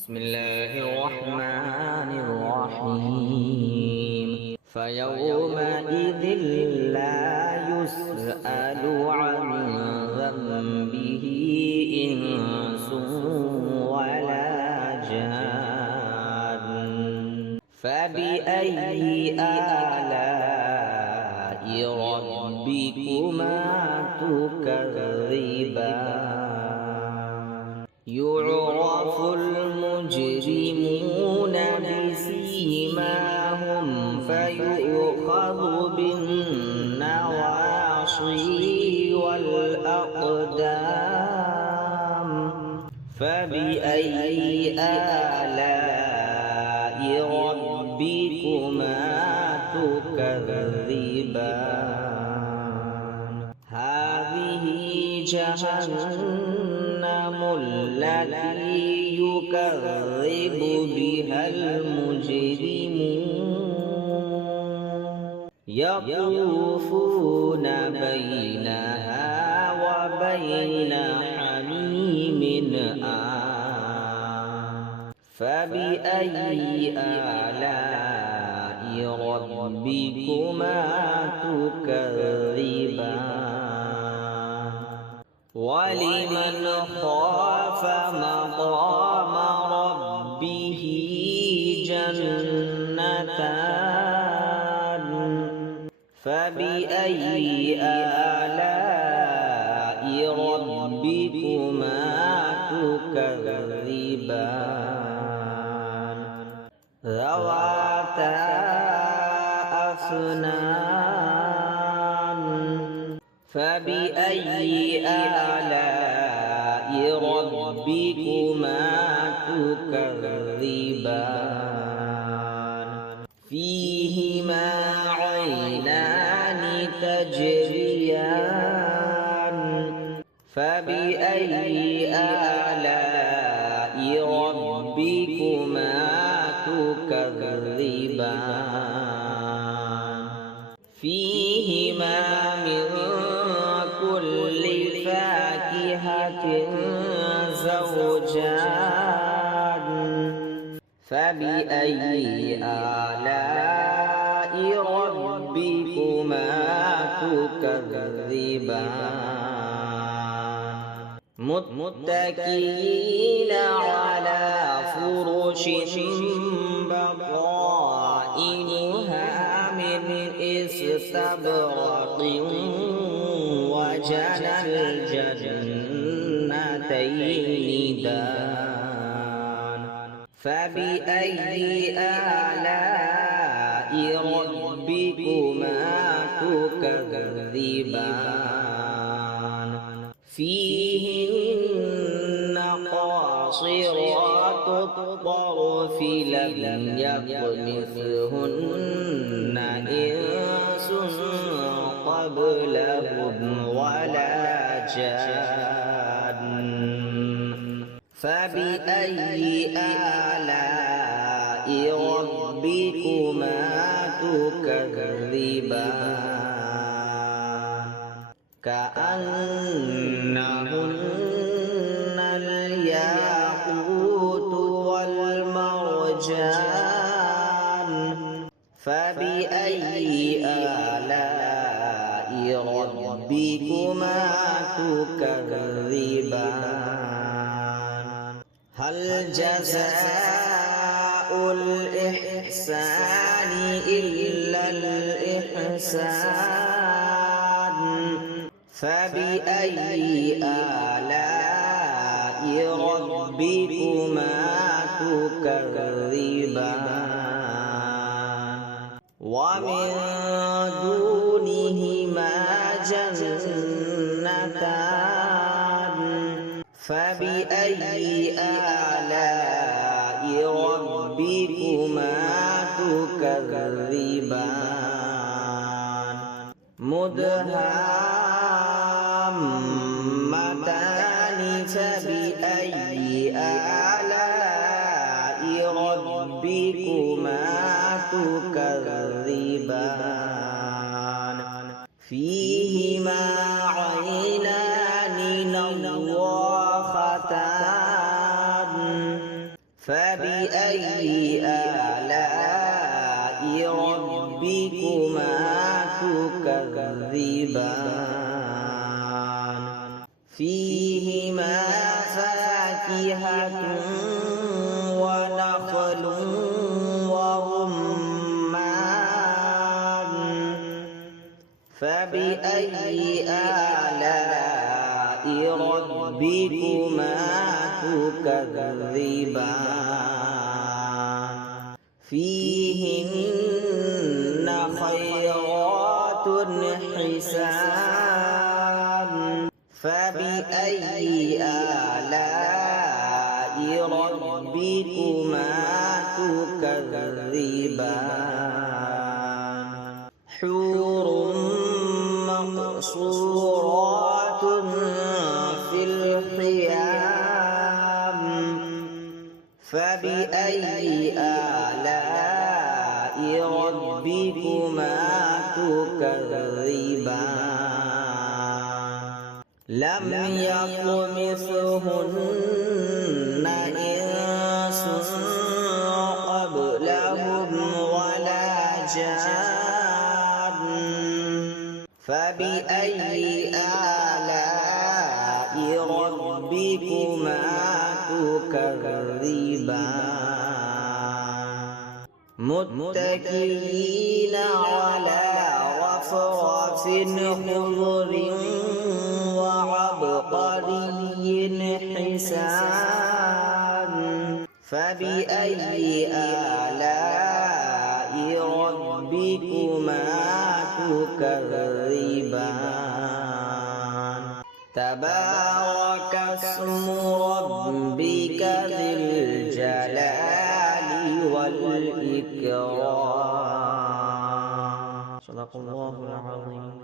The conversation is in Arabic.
بسم الله الرحمن الرحيم فيومئذ لا يسأل عن ذنبه إنس ولا جان فبأي آلاء ربكما تكذبان يعرف المجرمون بسيماهم فيؤخذ بالنواصي والأقدام فبأي آلاء ربكما تكذبان هذه جهنم التي يكذب بها المجرمون يطوفون بينها وبين حميم فبأي آلاء ربكما تكذبان ولمن خاف مقام ربه جنتان فبأي آلاء ربكما تكذبان ذواتا أفنان فبأي آلاء ربكما تكذبان فيهما عينان تجريان فبأي آلاء ربكما تكذبان فيهما من كل فاكهة زوجان فبأي آلاء ربكما تكذبان متكئين على فرش بطائنها من استبرق وجنى الجنتين دان فبأي آلاء ربكما تكذبان فيهن قاصرات الطرف لم يطمثهن إنس قبلهم ولا جان فبأي آلاء ربكما تكذبان كأنهن الياقوت والمرجان فبأي آلاء ربكما تكذبان هل جزاء الإحسان إلا الإحسان فبأي آلاء ربكما تكذبان ومن دونهما جنتان فبأي آلاء ربكما تكذبان مدهامتان فبأي آلاء ربكما تكذبان فيهما عينان نضاختان فبأي آلاء ربكما تكذبان فيهما فاكهة ونخل ورمان فبأي آلاء ربكما تكذبان فيهن خيرات حسان فبأي آلاء ربكما تكذبان حور مقصورات في الخيام فبأي آلاء ربكما تكذبان لم يطمثهن إنس قبلهم ولا جان فبأي آلاء ربكما تكذبان متكئين على رفرف خضر وعبقري حسان فبأي آلاء ربكما تكذبان تبارك اسم ربك ذي الجلال والإكرام صدق الله العظيم.